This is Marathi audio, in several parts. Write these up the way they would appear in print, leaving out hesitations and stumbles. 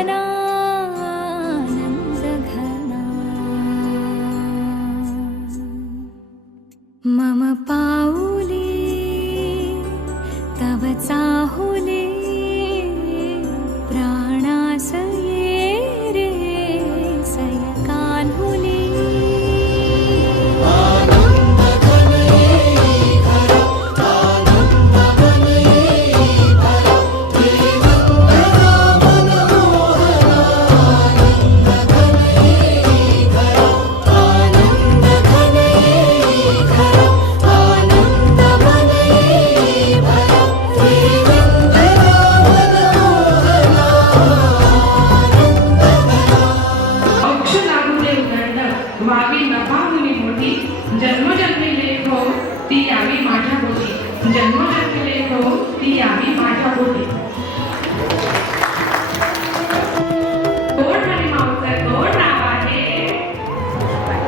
घना आनंद घना मम पाऊले तव चाहुले प्राणास ये रे सय कान्हुले वावी नभामुनी मोठी जन्मजन्मी लेख हो ती यावी माझ्या पोटी जन्मजन्मी लेख हो ती यावी माझ्या पोटी गोड आणि माऊचं गोड नाव आहे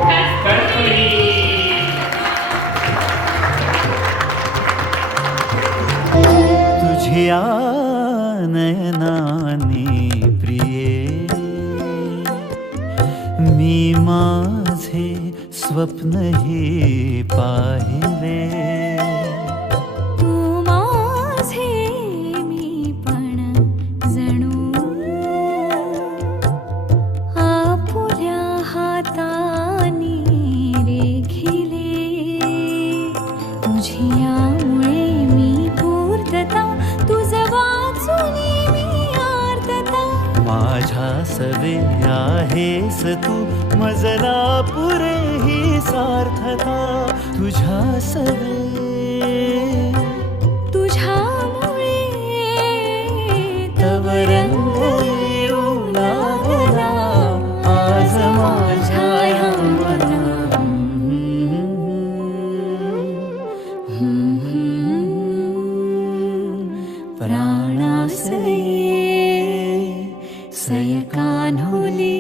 कस्तुरी. तुझ्या नयनानी प्रिये मी माझे स्वप्न हे पाहिले तू माझे मी पण जणू आपुल्या हातानी रेखिले तुझ्यामुळे मी पूर्तता तुझ वाचून मी आर्तता माझ्या सवे आहेस तू मजला पुरे ही सार्थता तुझ्या सवे तुझ्यामुळे तव रंग येऊ लागला आज माझ्या ह्या मना प्राणास ये सय कान्हुले